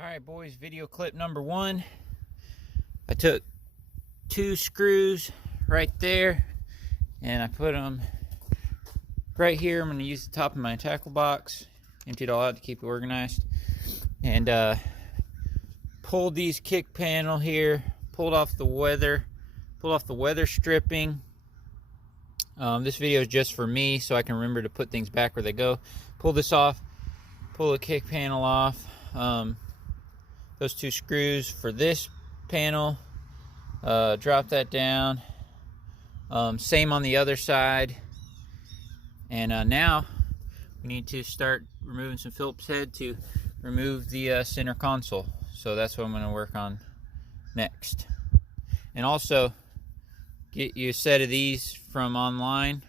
Alright boys, video clip number 1. I took 2 screws right there and I put them right here. I'm going to use the top of my tackle box, empty it all out to keep it organized, and pulled these kick panel here, pulled off the weather stripping. This video is just for me so I can remember to put things back where they go. Pull this off, pull the kick panel off. Those 2 screws for this panel, drop that down, same on the other side, and now we need to start removing some Phillips head to remove the center console. So that's what I'm going to work on next, and also get you a set of these from online.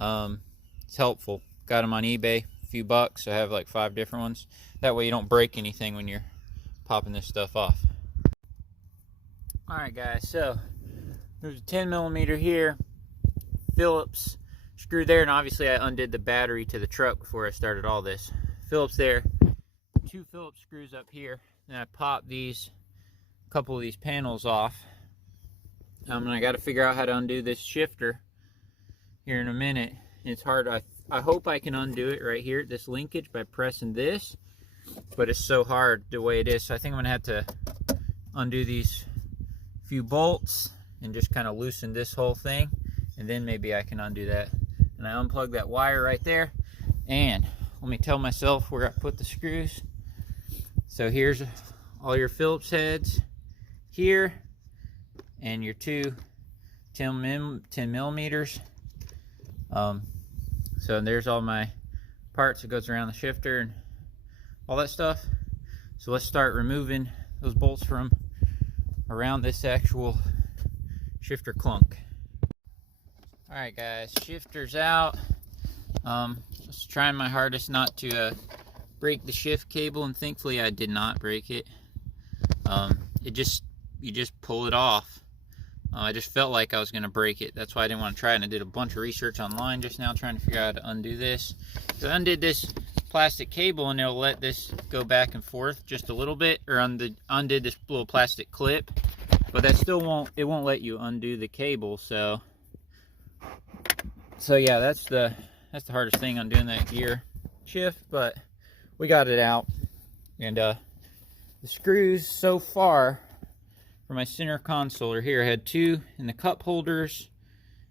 It's helpful. Got them on eBay, a few bucks. I have like 5 different ones. That way you don't break anything when you're popping this stuff off. Alright guys, so there's a 10mm here, Phillips screw there, and obviously I undid the battery to the truck before I started all this. Phillips there, 2 Phillips screws up here, and I popped these, a couple of these panels off. And I got to figure out how to undo this shifter here in a minute. It's hard. I hope I can undo it right here, this linkage, by pressing this, but it's so hard the way it is. So I think I'm gonna have to undo these few bolts and just kind of loosen this whole thing, and then maybe I can undo that. And I unplug that wire right there, and let me tell myself where I put the screws. So here's all your Phillips heads here, and your 2 10 millimeters. So there's all my parts that goes around the shifter and all that stuff. So let's start removing those bolts from around this actual shifter clunk. Alright guys, shifter's out. Just trying my hardest not to break the shift cable, and thankfully I did not break it. You just pull it off. I just felt like I was going to break it. That's why I didn't want to try it, and I did a bunch of research online just now trying to figure out how to undo this. So I undid this plastic cable, and it'll let this go back and forth just a little bit, or undid this little plastic clip, but that still won't let you undo the cable. So yeah, that's the hardest thing on doing that gear shift, but we got it out. And the screws so far for my center console are here. I had 2 in the cup holders,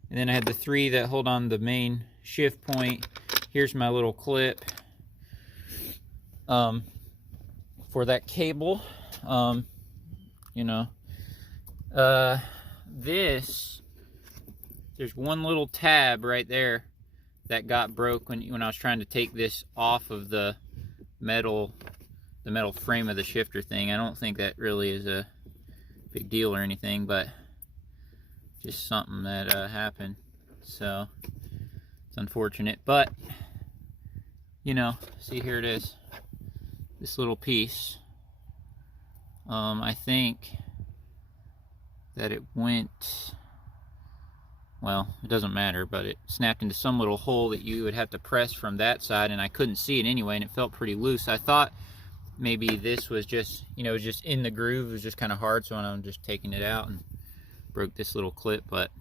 and then I had the 3 that hold on the main shift point. Here's my little clip for that cable. There's one little tab right there that got broke when I was trying to take this off of the metal frame of the shifter thing. I don't think that really is a big deal or anything, but just something that happened. So it's unfortunate, but see, here it is, this little piece. I think that it went, well, it doesn't matter, but it snapped into some little hole that you would have to press from that side, and I couldn't see it anyway, and it felt pretty loose. I thought maybe this was just, just in the groove. It was just kind of hard, so I'm just taking it out and broke this little clip. But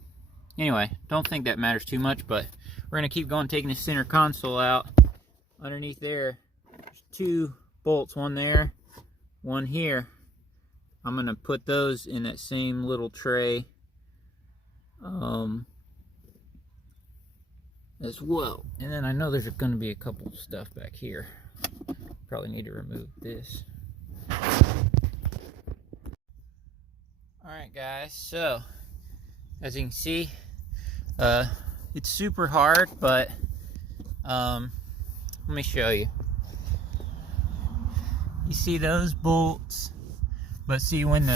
anyway, don't think that matters too much, but we're going to keep going, taking the center console out. Underneath there, there's 2 bolts, one there, one here. I'm going to put those in that same little tray as well. And then I know there's going to be a couple of stuff back here. Probably need to remove this. Alright guys, so as you can see, it's super hard, but let me show you. You see those bolts, but see when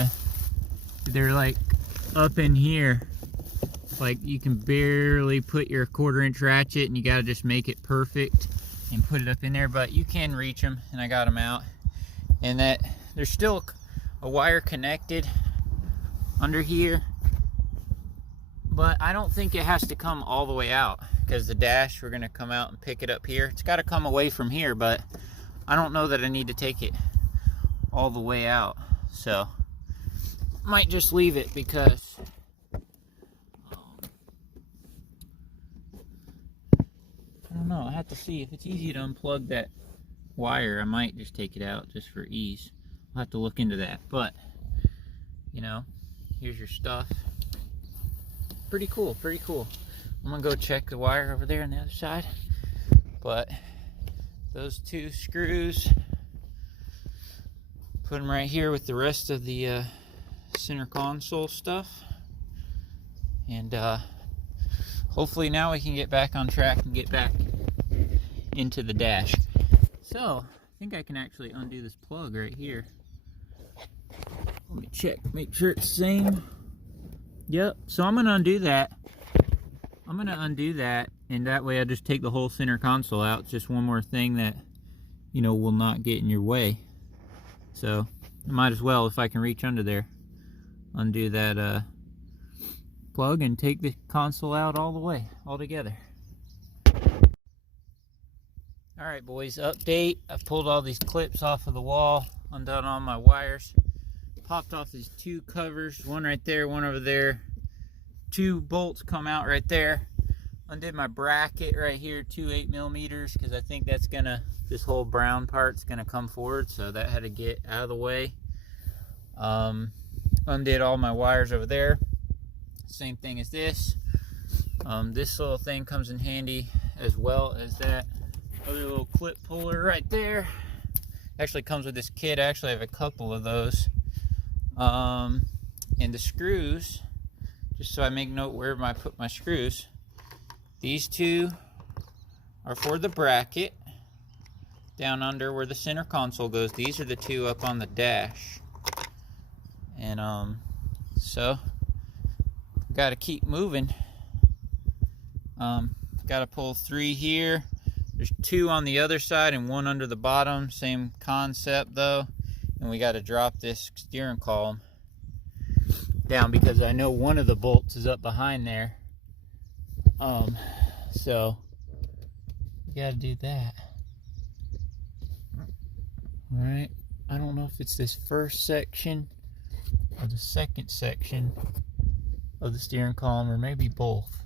they're like up in here, like you can barely put your 1/4-inch ratchet, and you got to just make it perfect and put it up in there, but you can reach them, and I got them out. And that there's still a wire connected under here, but I don't think it has to come all the way out, because the dash, we're going to come out and pick it up here. It's got to come away from here, but I don't know that I need to take it all the way out. So might just leave it because I don't know. I have to see if it's easy to unplug that wire. I might just take it out just for ease. I'll have to look into that. But you know, here's your stuff. Pretty cool, pretty cool. I'm gonna go check the wire over there on the other side. But those 2 screws, put them right here with the rest of the center console stuff. And hopefully now we can get back on track and get back into the dash. So I think I can actually undo this plug right here. Let me check, make sure it's the same. Yep, so I'm gonna undo that. And that way I just take the whole center console out. It's just one more thing that, you know, will not get in your way. So I might as well, if I can reach under there, undo that plug and take the console out all the way, all together. Alright boys, update. I've pulled all these clips off of the wall, undone all my wires, popped off these 2 covers, one right there, one over there. 2 bolts come out right there. Undid my bracket right here, 2 8mm, because I think that's gonna, this whole brown part's gonna come forward, so that had to get out of the way. Undid all my wires over there. Same thing as this. This little thing comes in handy, as well as that other little clip puller right there. Actually comes with this kit. Actually, I have a couple of those. And the screws, just so I make note where I put my screws. These 2 are for the bracket down under where the center console goes. These are the 2 up on the dash. And so got to keep moving. Got to pull 3 here. There's 2 on the other side and 1 under the bottom. Same concept though. And we got to drop this steering column down because I know one of the bolts is up behind there. So you got to do that. All right. I don't know if it's this first section or the second section of the steering column, or maybe both.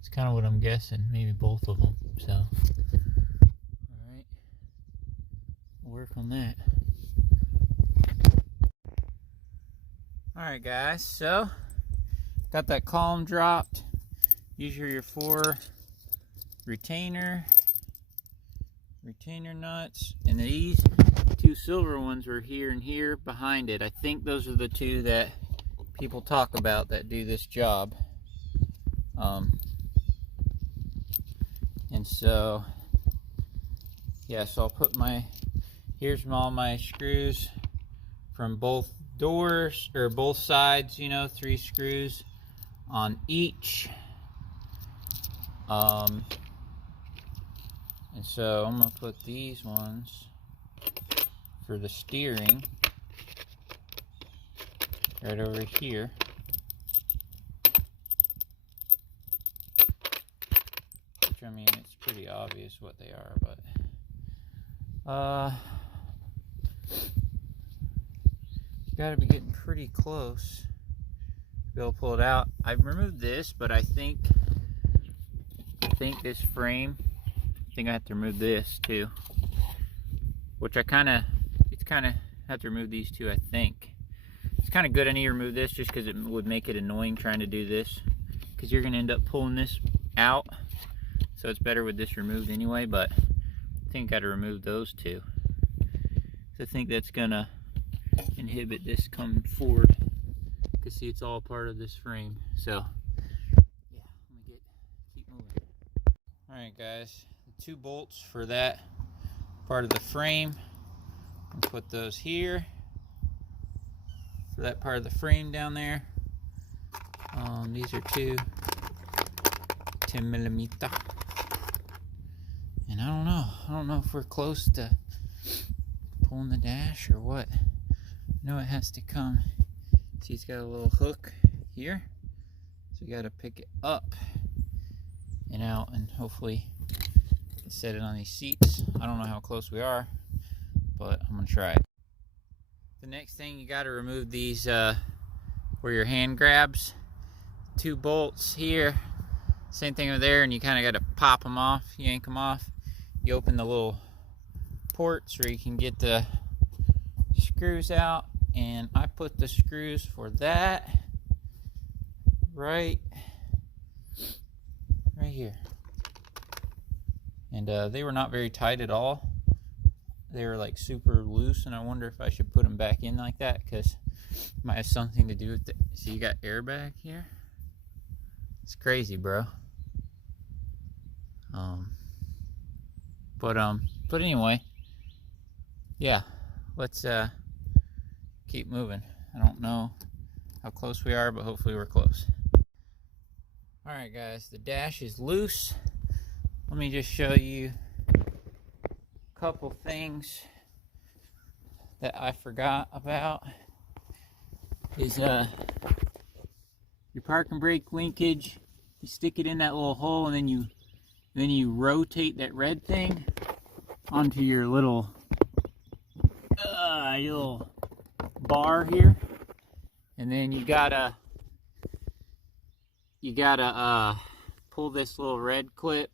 It's kind of what I'm guessing. Maybe both of them. So, all right. We'll work on that. All right, guys. So, got that column dropped. These are your 4 retainer nuts, and these 2 silver ones were here and here behind it. I think those are the 2 that people talk about that do this job. And so, yeah, so I'll put here's all my screws from both doors, or both sides, you know, 3 screws on each. And so I'm going to put these ones for the steering right over here. Which, I mean, it's pretty obvious what they are, but got to be getting pretty close to be able to pull it out. I've removed this, but I think this frame, I think I have to remove this too, which it's kind of have to remove these 2. I think it's kind of good I need to remove this just because it would make it annoying trying to do this, because you're going to end up pulling this out, so it's better with this removed anyway. But I think I got to remove those 2, so I think that's gonna inhibit this coming forward, because see, it's all part of this frame. So yeah, let me keep moving. Alright guys, the 2 bolts for that part of the frame, I'll put those here for that part of the frame down there. These are 2 10mm, and I don't know if we're close to pulling the dash or what. I know it has to come, see, it's got a little hook here, so you got to pick it up and out, and hopefully set it on these seats. I don't know how close we are, but I'm gonna try it. The next thing, you got to remove these where your hand grabs. 2 bolts here, same thing over there, and you kind of got to pop them off, yank them off. You open the little ports where you can get the screws out, and I put the screws for that right here. And they were not very tight at all. They were like super loose, and I wonder if I should put them back in like that, because it might have something to do with it. See, you got airbag here. It's crazy, bro. But anyway, yeah, let's keep moving. I don't know how close we are, but hopefully we're close. All right, guys, the dash is loose. Let me just show you a couple things that I forgot about. Is your park and brake linkage. You stick it in that little hole, and then you rotate that red thing onto your little bar here, and then you gotta pull this little red clip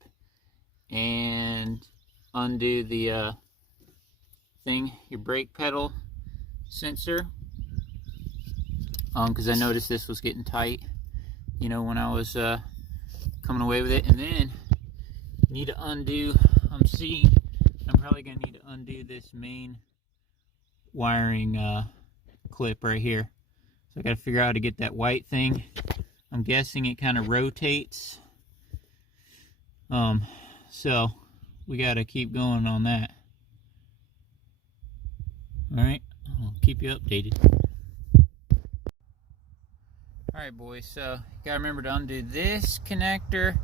and undo the thing, your brake pedal sensor, because I noticed this was getting tight, you know, when I was coming away with it. And then you need to undo, I'm probably gonna need to undo this main wiring clip right here. So I gotta figure out how to get that white thing. I'm guessing it kind of rotates. So we gotta keep going on that. All right, I'll keep you updated. All right, boys, so you gotta remember to undo this connector,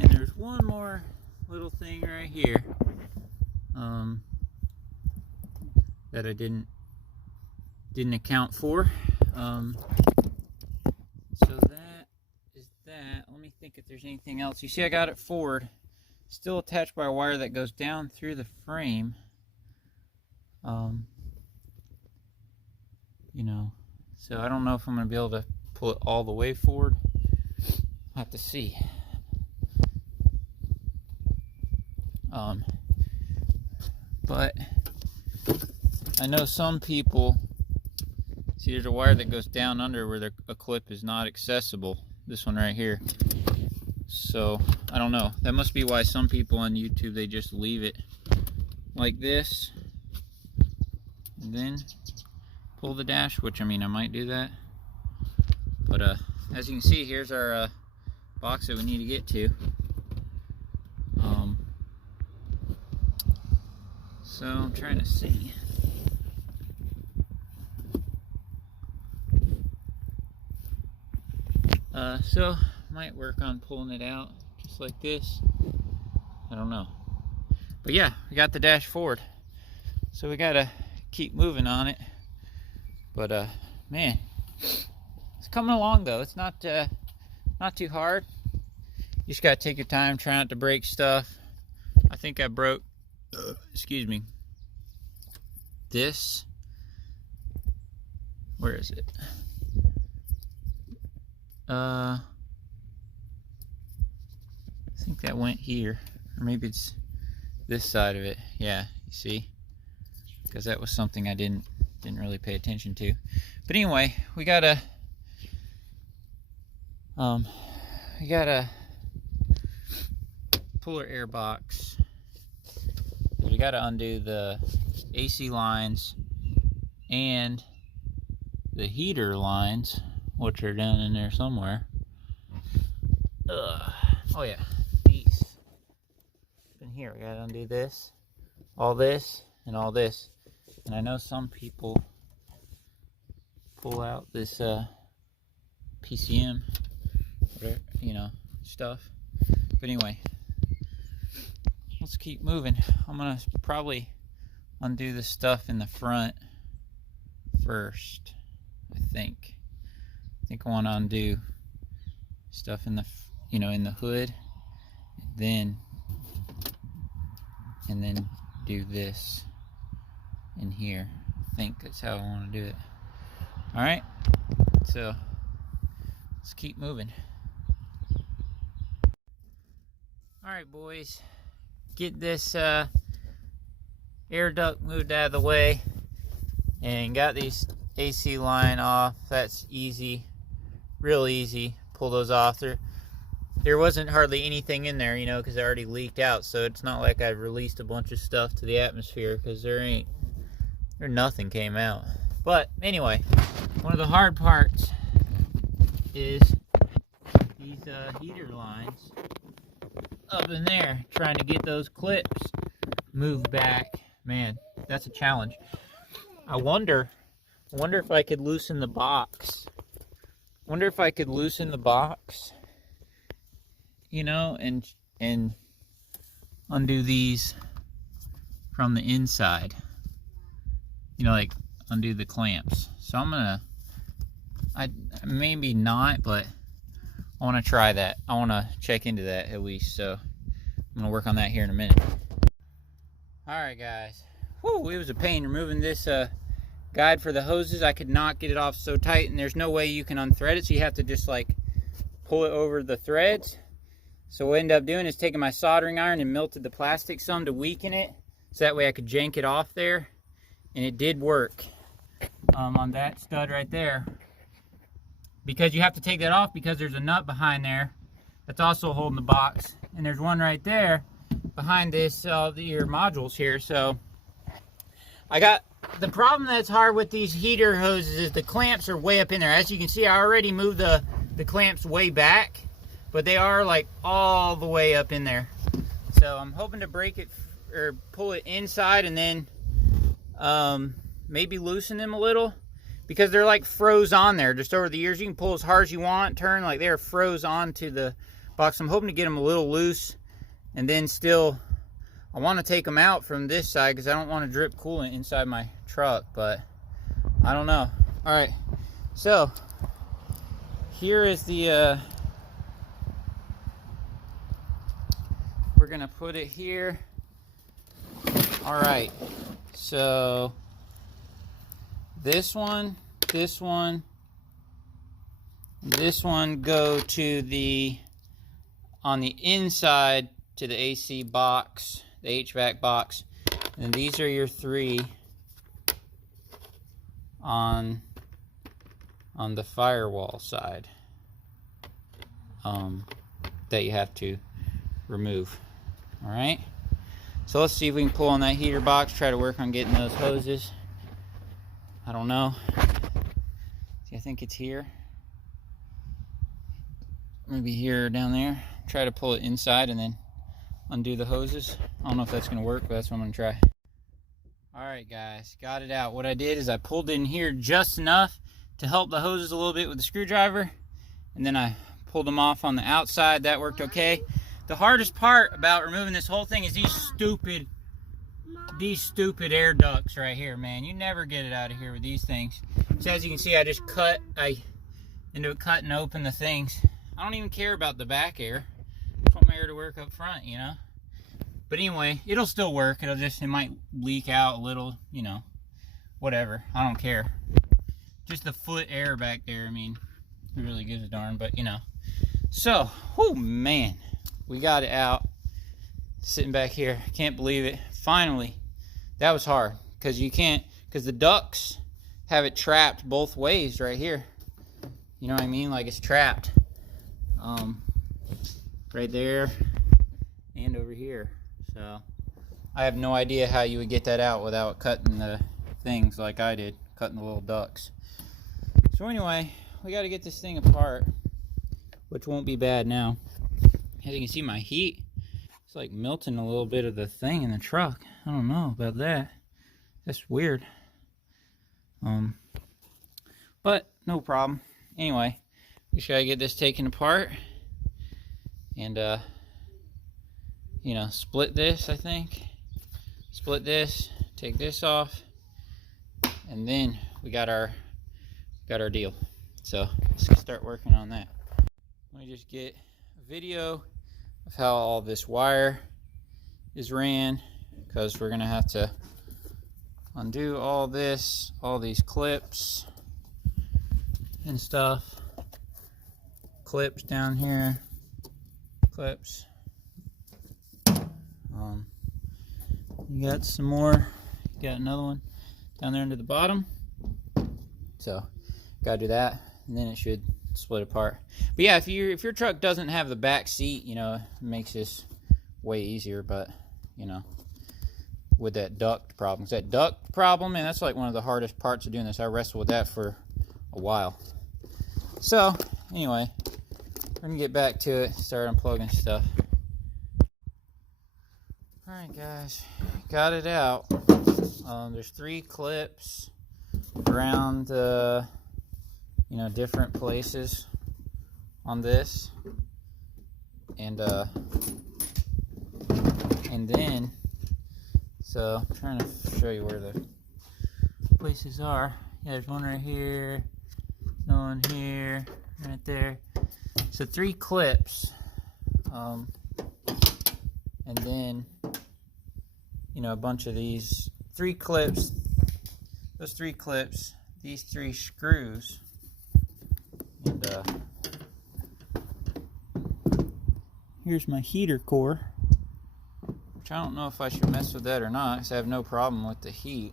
and there's one more little thing right here that I didn't account for. So that is that. Let me think if there's anything else. You see, I got it forward, still attached by a wire that goes down through the frame. You know, so I don't know if I'm gonna be able to pull it all the way forward. I'll have to see. But I know some people, see, there's a wire that goes down under where a clip is not accessible. This one right here. So I don't know. That must be why some people on YouTube, they just leave it like this and then pull the dash, which, I mean, I might do that. But as you can see, here's our box that we need to get to. So I'm trying to see. So might work on pulling it out just like this. I don't know. But yeah, we got the dash forward. So we gotta keep moving on it. But man, it's coming along though. It's not too hard. You just gotta take your time, try not to break stuff. I think I broke, excuse me, this. Where is it? I think that went here, or maybe it's this side of it. Yeah, you see, because that was something I didn't really pay attention to. But anyway, we gotta pull our air box. We gotta undo the AC lines and the heater lines, which are down in there somewhere. Oh yeah, these. In here, we gotta undo this, and all this. And I know some people pull out this PCM, whatever, you know, stuff. But anyway, let's keep moving. I'm gonna probably undo the stuff in the front first. I think I want to undo stuff in the, you know, in the hood, and then do this in here think that's how I want to do it. Alright, so let's keep moving. Alright, boys, get this air duct moved out of the way and got these AC line off. That's easy, real easy. Pull those off. There wasn't hardly anything in there, you know, because it already leaked out, so it's not like I released a bunch of stuff to the atmosphere, because nothing came out. But anyway, one of the hard parts is these heater lines up in there, trying to get those clips moved back. Man, that's a challenge. I wonder if I could loosen the box. You know, and undo these from the inside. You know, like undo the clamps. So maybe not, but I want to try that. I want to check into that at least. So I'm going to work on that here in a minute. Alright guys. Whew, it was a pain removing this guide for the hoses. I could not get it off so tight, and there's no way you can unthread it, so you have to just like pull it over the threads. So what I ended up doing is taking my soldering iron and melted the plastic some to weaken it, so that way I could jank it off there. And it did work on that stud right there. Because you have to take that off because there's a nut behind there that's also holding the box. And there's one right there behind this, your modules here. So I got, the problem that's hard with these heater hoses is the clamps are way up in there. As you can see, I already moved the clamps way back, but they are like all the way up in there. So I'm hoping to break it or pull it inside and then maybe loosen them a little, because they're like froze on there just over the years. You can pull as hard as you want, turn, like they're froze onto the box. I'm hoping to get them a little loose, and then still I want to take them out from this side because I don't want to drip coolant inside my truck, but I don't know. All right, so here is the we're gonna put it here. All right, so this one go to the, on the inside to the AC box, the HVAC box, and these are your three on the firewall side that you have to remove. All right, so let's see if we can pull on that heater box, try to work on getting those hoses. I don't know. See, I think it's here. Maybe here or down there. Try to pull it inside and then undo the hoses. I don't know if that's going to work, but that's what I'm going to try. Alright guys, got it out. What I did is I pulled in here just enough to help the hoses a little bit with the screwdriver, and then I pulled them off on the outside. That worked okay. The hardest part about removing this whole thing is these stupid air ducts right here, man. You never get it out of here with these things. So as you can see, I ended up cutting open the things. I don't even care about the back air. I want my air to work up front, you know. But anyway, it'll still work. It might leak out a little, you know, whatever. I don't care. Just the foot air back there, I mean, who really gives a darn, but you know. So, oh man, we got it out. Sitting back here, can't believe it. Finally. That was hard because the ducts have it trapped both ways right here. You know what I mean? Like it's trapped right there and over here. So I have no idea how you would get that out without cutting the things like I did, cutting the little ducts. So anyway, we got to get this thing apart, which won't be bad now. As you can see, my heat, it's like melting a little bit of the thing in the truck. I don't know about that. That's weird. But no problem. Anyway, we should get this taken apart and you know, split this. I think split this, take this off, and then we got our deal. So let's start working on that. Let me just get a video of how all this wire is ran, because we're gonna have to undo all this, all these clips and stuff. Clips down here, clips. You got some more. You got another one down there into the bottom. So gotta do that, and then it should split apart. But yeah, if your truck doesn't have the back seat, you know, it makes this way easier. But you know, with that duct problem, it's that duct problem, and that's like one of the hardest parts of doing this. I wrestled with that for a while. So anyway, we're gonna get back to it, start unplugging stuff. Alright guys, got it out. There's 3 clips around you know, different places on this, and then so I'm trying to show you where the places are. Yeah, there's one right here, one here, right there. So 3 clips, and then, you know, a bunch of these 3 clips, those 3 clips, these 3 screws, and here's my heater core, which I don't know if I should mess with that or not, because I have no problem with the heat.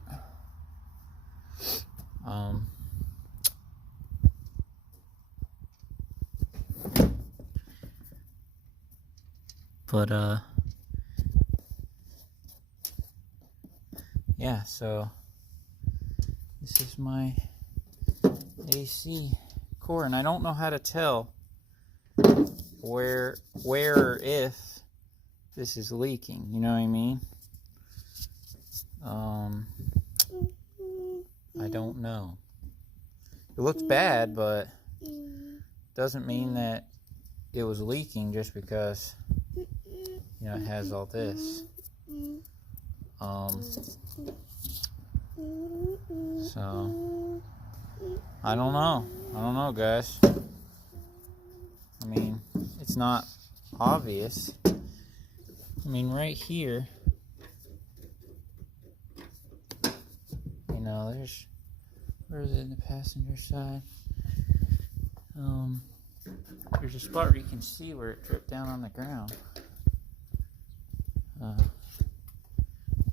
But yeah, so this is my AC core, and I don't know how to tell where or if this is leaking, you know what I mean? I don't know. It looks bad, but doesn't mean that it was leaking just because, you know, it has all this. So I don't know guys. I mean, it's not obvious. I mean, right here, you know, where is it, in the passenger side? There's a spot where you can see where it dripped down on the ground.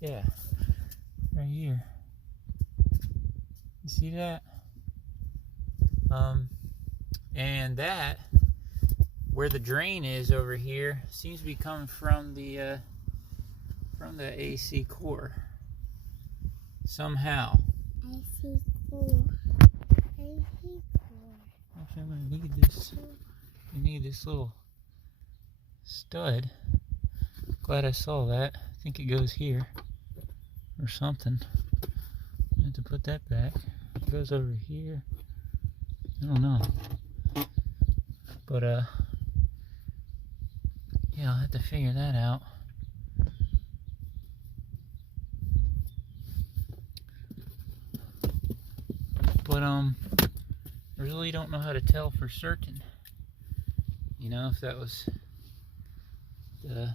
Yeah, right here. You see that? And that, where the drain is over here, seems to be coming from the AC core somehow. AC core. AC core. Actually, I'm gonna need this. You need this little stud. Glad I saw that. I think it goes here or something. I have to put that back. It goes over here. I don't know. But yeah, I'll have to figure that out. But I really don't know how to tell for certain, you know, if that was the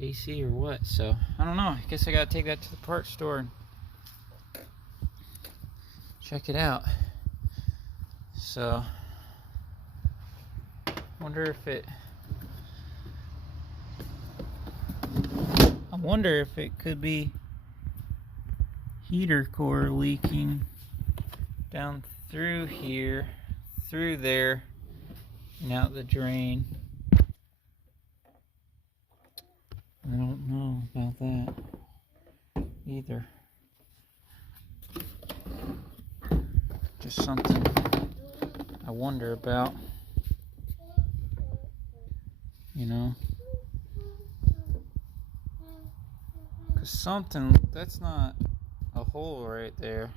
AC or what. So I don't know. I guess I gotta take that to the parts store and check it out. So I wonder if it could be heater core leaking down through here, through there, and out the drain. I don't know about that either. Just something I wonder about, you know, because something, that's not a hole right there.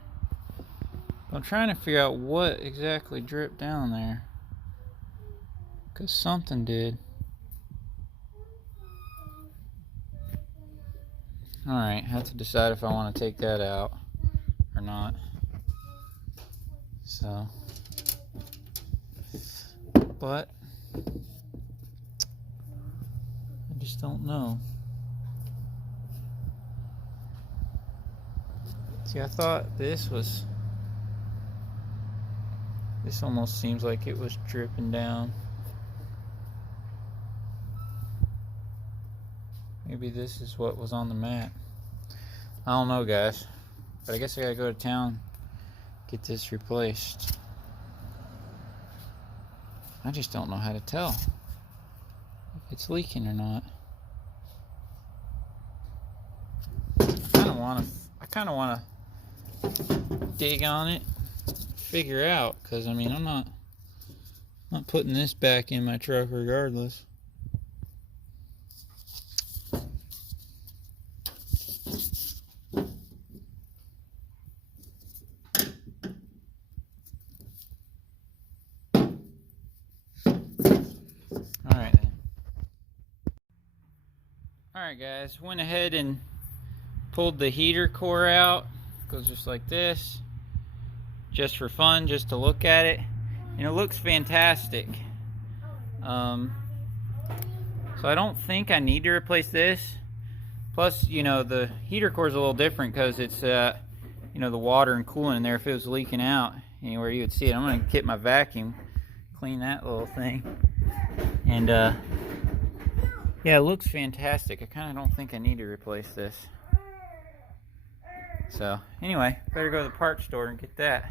I'm trying to figure out what exactly dripped down there, because something did. Alright, I have to decide if I want to take that out or not. So, but I just don't know. See, I thought this almost seems like it was dripping down. Maybe this is what was on the mat. I don't know, guys. But I guess I gotta go to town, get this replaced. I just don't know how to tell if it's leaking or not. I kind of want to dig on it, figure out, because I mean, I'm not putting this back in my truck regardless. Alright guys, went ahead and pulled the heater core out. Goes just like this, just for fun, just to look at it, and it looks fantastic. So I don't think I need to replace this. Plus, you know, the heater core is a little different because it's you know, the water and coolant in there. If it was leaking out anywhere, you would see it. I'm gonna get my vacuum, clean that little thing, and yeah, it looks fantastic. I kind of don't think I need to replace this. So, anyway, better go to the parts store and get that.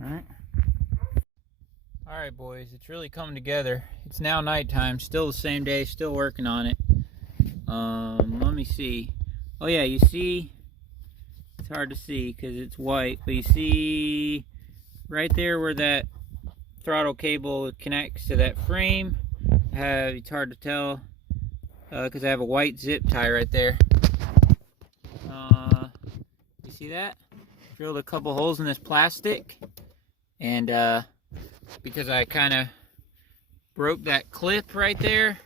Alright. Alright, boys, it's really coming together. It's now nighttime, still the same day, still working on it. Let me see. Oh yeah, you see, it's hard to see because it's white, but you see right there where that throttle cable connects to that frame. It's hard to tell because I have a white zip tie right there. You see that? Drilled a couple holes in this plastic, and because I kind of broke that clip right there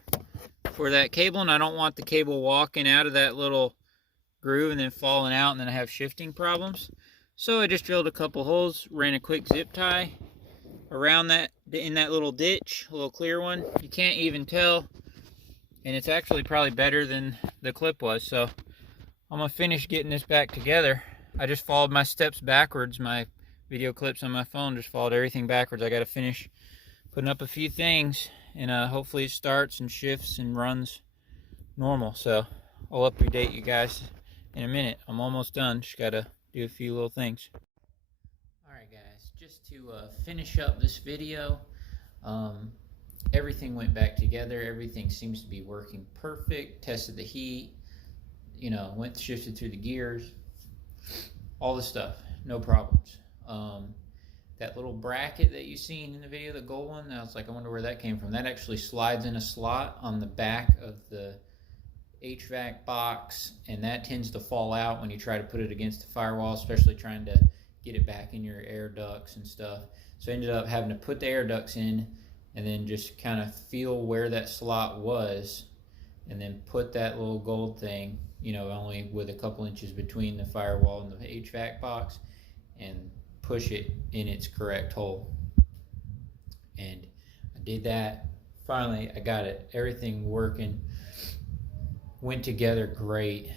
for that cable, and I don't want the cable walking out of that little groove and then falling out, and then I have shifting problems. So I just drilled a couple holes, ran a quick zip tie around that, in that little ditch, a little clear one. You can't even tell, and it's actually probably better than the clip was. So I'm gonna finish getting this back together. I just followed my steps backwards. My video clips on my phone just followed everything backwards. I gotta finish putting up a few things, and hopefully it starts and shifts and runs normal. So I'll update you guys in a minute. I'm almost done, just gotta do a few little things. Alright guys, just to finish up this video, everything went back together. Everything seems to be working perfect. Tested the heat, you know, shifted through the gears, all the stuff, no problems. That little bracket that you seen in the video, the gold one, I was like, I wonder where that came from. That actually slides in a slot on the back of the HVAC box, and that tends to fall out when you try to put it against the firewall, especially trying to get it back in your air ducts and stuff. So I ended up having to put the air ducts in and then just kind of feel where that slot was, and then put that little gold thing, you know, only with a couple inches between the firewall and the HVAC box, and push it in its correct hole. And I did that. Finally, I got it, everything working. Went together great.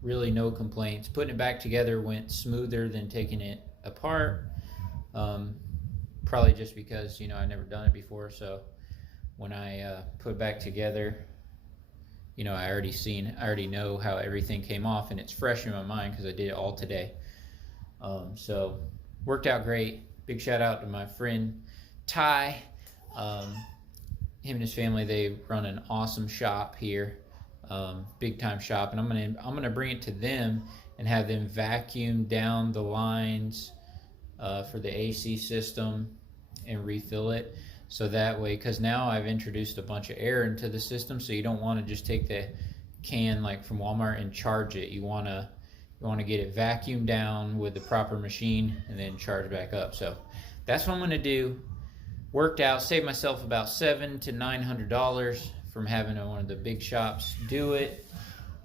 Really no complaints. Putting it back together went smoother than taking it apart. Probably just because, you know, I've never done it before. So when I put it back together, you know, I already know how everything came off, and it's fresh in my mind because I did it all today. So worked out great. Big shout out to my friend Ty. Him and his family, they run an awesome shop here, big time shop, and I'm gonna bring it to them and have them vacuum down the lines for the AC system and refill it. So that way, because now I've introduced a bunch of air into the system, so you don't want to just take the can like from Walmart and charge it. You want to get it vacuumed down with the proper machine and then charge back up. So that's what I'm going to do. Worked out, saved myself about $700 to $900 from having one of the big shops do it.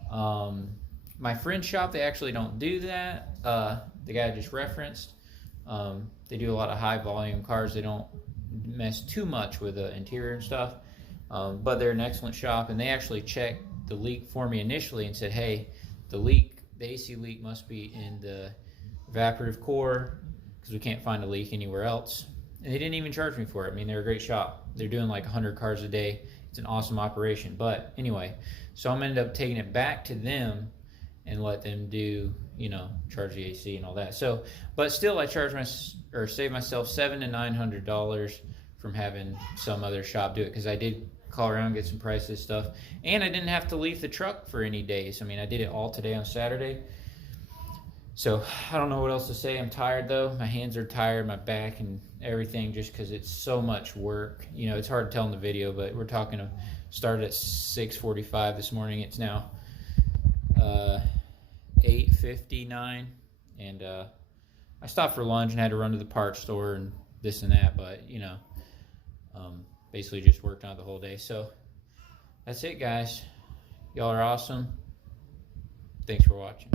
My friend's shop, they actually don't do that. The guy I just referenced, they do a lot of high volume cars. They don't mess too much with the interior and stuff, but they're an excellent shop, and they actually checked the leak for me initially and said, hey, the leak, the AC leak must be in the evaporative core, because we can't find a leak anywhere else. And they didn't even charge me for it. I mean, they're a great shop. They're doing like 100 cars a day. It's an awesome operation. But anyway, so I'm ended up taking it back to them and let them do, you know, charge the AC and all that. So, but still, I save myself $700 to $900 from having some other shop do it, because I did call around, get some prices, stuff, and I didn't have to leave the truck for any days. I mean, I did it all today on Saturday. So I don't know what else to say. I'm tired though. My hands are tired, my back and everything, just because it's so much work. You know, it's hard to tell in the video, but we're talking started at 6:45 this morning. It's now 8:59, and I stopped for lunch and had to run to the parts store and this and that, but you know, basically just worked on it the whole day. So that's it, guys. Y'all are awesome. Thanks for watching.